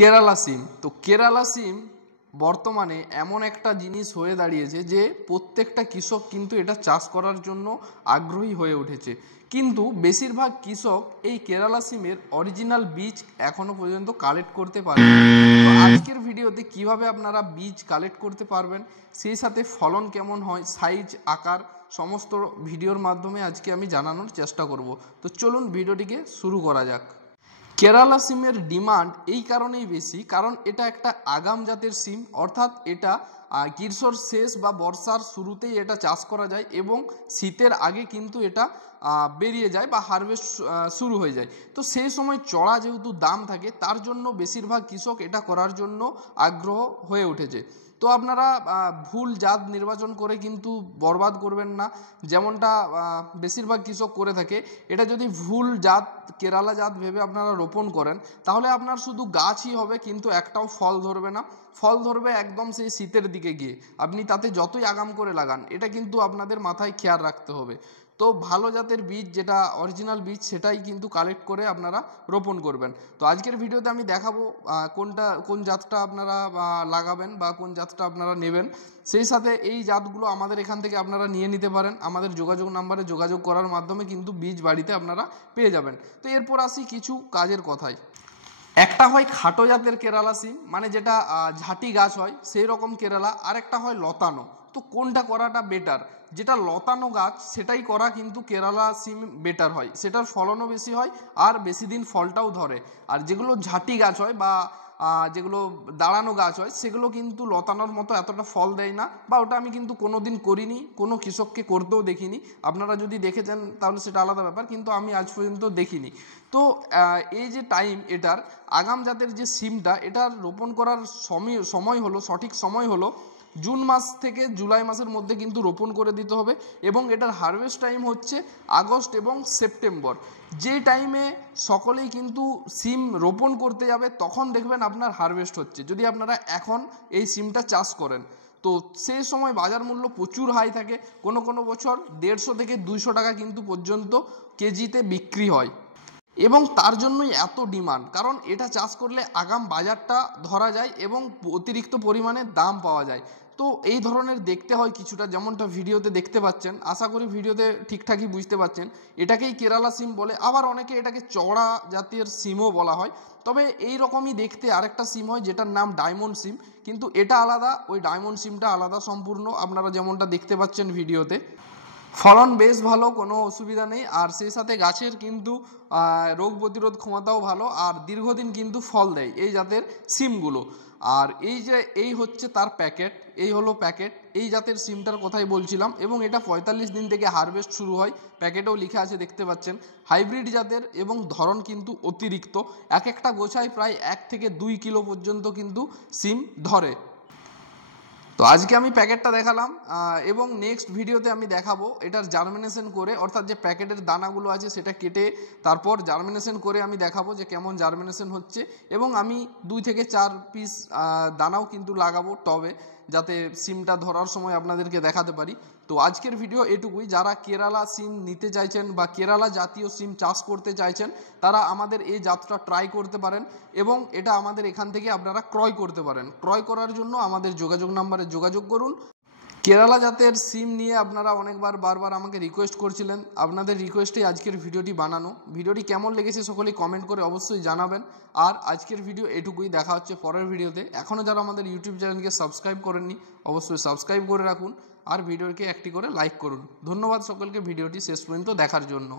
কেরালা সিম। তো কেরালা সিম বর্তমানে এমন একটা জিনিস হয়ে দাঁড়িয়েছে যে প্রত্যেকটা কৃষক কিন্তু এটা চাষ করার জন্য আগ্রহী হয়ে উঠেছে, কিন্তু বেশিরভাগ কৃষক এই কেরালা সিমের অরিজিনাল বীজ এখনো পর্যন্ত কালেক্ট করতে পারেন। তো আজকের ভিডিওতে কিভাবে আপনারা বীজ কালেক্ট করতে পারবেন, সেই সাথে ফলন কেমন হয়, সাইজ, আকার, সমস্ত ভিডিওর মাধ্যমে আজকে আমি জানানোর চেষ্টা করব। তো চলুন ভিডিওটিকে শুরু করা যাক। কেরালা সিমের ডিমান্ড এই কারণেই বেশি, কারণ এটা একটা আগাম জাতের সিম, অর্থাৎ এটা গ্রীষ্মর শেষ বা বর্ষার শুরুতেই এটা চাষ করা যায় এবং শীতের আগে কিন্তু এটা বেরিয়ে যায় বা হারভেস্ট শুরু হয়ে যায়। তো সেই সময় চড়া যেহেতু দাম থাকে, তার জন্য বেশিরভাগ কৃষক এটা করার জন্য আগ্রহ হয়ে উঠেছে। তো আপনারা ভুল জাত নির্বাচন করে কিন্তু বরবাদ করবেন না, যেমনটা বেশিরভাগ কৃষক করে থাকে। এটা যদি ভুল জাত, কেরালা জাত ভেবে আপনারা রোপণ করেন, তাহলে আপনার শুধু গাছই হবে কিন্তু একটাও ফল ধরবে না। ফল ধরবে একদম সেই শীতের দিকে গিয়ে, আপনি তাতে যতই আগাম করে লাগান। এটা কিন্তু আপনাদের মাথায় খেয়াল রাখতে হবে। তো ভালো জাতের বীজ, যেটা অরিজিনাল বীজ, সেটাই কিন্তু কালেক্ট করে আপনারা রোপণ করবেন। তো আজকের ভিডিওতে আমি দেখাবো কোন জাতটা আপনারা লাগাবেন বা কোন জাতটা আপনারা নেবেন। সেই সাথে এই জাতগুলো আমাদের এখান থেকে আপনারা নিয়ে নিতে পারেন, আমাদের যোগাযোগ নাম্বারে যোগাযোগ করার মাধ্যমে কিন্তু বীজ বাড়িতে আপনারা পেয়ে যাবেন। তো এরপর আসি কিছু কাজের কথায়। একটা হয় খাটো জাতের কেরালা সিম, মানে যেটা ঝাঁটি গাছ হয় সেই রকম কেরালা, আর একটা হয় লতানো। তো কোনটা করাটা বেটার? যেটা লতানো গাছ সেটাই করা কিন্তু কেরালা সিম বেটার হয়, সেটার ফলনও বেশি হয় আর বেশি দিন ফলটাও ধরে। আর যেগুলো ঝাঁটি গাছ হয় বা যেগুলো দাঁড়ানো গাছ হয়, সেগুলো কিন্তু লতানোর মতো এতটা ফল দেয় না, বা ওটা আমি কিন্তু কোনো দিন করিনি, কোনো কৃষককে করতেও দেখিনি। আপনারা যদি দেখেছেন তাহলে সেটা আলাদা ব্যাপার, কিন্তু আমি আজ পর্যন্ত দেখিনি। তো এই যে টাইম, এটার আগাম জাতের যে সিমটা, এটার রোপণ করার সময় হলো, সঠিক সময় হলো জুন মাস থেকে জুলাই মাসের মধ্যে কিন্তু রোপণ করে দিতে হবে। এবং এটার হারভেস্ট টাইম হচ্ছে আগস্ট এবং সেপ্টেম্বর। যে টাইমে সকলেই কিন্তু সিম রোপণ করতে যাবে, তখন দেখবেন আপনার হারভেস্ট হচ্ছে, যদি আপনারা এখন এই সিমটা চাষ করেন। তো সেই সময় বাজার মূল্য প্রচুর হাই থাকে, কোনো কোনো বছর 150 থেকে 200 টাকা কিন্তু পর্যন্ত কেজিতে বিক্রি হয়। এবং তার জন্যই এত ডিমান্ড, কারণ এটা চাষ করলে আগাম বাজারটা ধরা যায় এবং অতিরিক্ত পরিমাণে দাম পাওয়া যায়। তো এই ধরনের দেখতে হয় কিছুটা, যেমনটা ভিডিওতে দেখতে পাচ্ছেন। আশা করি ভিডিওতে ঠিকঠাকই বুঝতে পাচ্ছেন। এটাকেই কেরালা সিম বলে, আবার অনেকে এটাকে চড়া জাতীয় সিমও বলা হয়। তবে এই রকমই দেখতে আরেকটা সিম হয় যেটার নাম ডায়মন্ড সিম, কিন্তু এটা আলাদা, ওই ডায়মন্ড সিমটা আলাদা সম্পূর্ণ, আপনারা যেমনটা দেখতে পাচ্ছেন ভিডিওতে। ফলন বেশ ভালো, কোনো অসুবিধা নেই। আর সেই সাথে গাছের কিন্তু রোগ প্রতিরোধ ক্ষমতাও ভালো, আর দীর্ঘদিন কিন্তু ফল দেয় এই জাতের সিমগুলো। আর এই হচ্ছে তার প্যাকেট, এই হলো প্যাকেট, এই জাতের সিমটার কথাই বলছিলাম। এবং এটা 45 দিন থেকে হারভেস্ট শুরু হয়, প্যাকেটেও লিখে আছে দেখতে পাচ্ছেন। হাইব্রিড জাতের এবং ধরন কিন্তু অতিরিক্ত, এক একটা গোছায় প্রায় 1 থেকে 2 কিলো পর্যন্ত কিন্তু সিম ধরে। তো আজকে আমি প্যাকেটটা দেখালাম, এবং নেক্সট ভিডিওতে আমি দেখাবো এটার জার্মিনেশন করে, অর্থাৎ যে প্যাকেটের দানাগুলো আছে সেটা কেটে তারপর জার্মিনেশন করে আমি দেখাবো যে কেমন জার্মিনেশন হচ্ছে। এবং আমি 2 থেকে 4 পিস দানাও কিন্তু লাগাবো টবে, যাতে সিমটা ধরার সময় আপনাদেরকে দেখাতে পারি। তো আজকের ভিডিও এটুকুই। যারা কেরালা সিম নিতে চাইছেন বা কেরালা জাতীয় সিম চাষ করতে চাইছেন, তারা আমাদের এই জাতটা ট্রাই করতে পারেন এবং এটা আমাদের এখান থেকে আপনারা ক্রয় করতে পারেন। ক্রয় করার জন্য আমাদের যোগাযোগ নাম্বারে যোগাযোগ করুন। কেরালা জাতের সিম নিয়ে আপনারা বারবার আমাকে রিকোয়েস্ট করছিলেন, আপনাদের রিকোয়েস্টেই আজকের ভিডিওটি বানানো। ভিডিওটি কেমন লেগেছে সকলেই কমেন্ট করে অবশ্যই জানাবেন। আর আজকের ভিডিও এটুকুই, দেখা হচ্ছে পরের ভিডিওতে। এখনও যারা আমাদের ইউটিউব চ্যানেলকে সাবস্ক্রাইব করেননি, অবশ্যই সাবস্ক্রাইব করে রাখুন আর ভিডিওকে একটি করে লাইক করুন। ধন্যবাদ সকলকে ভিডিওটি শেষ পর্যন্ত দেখার জন্য।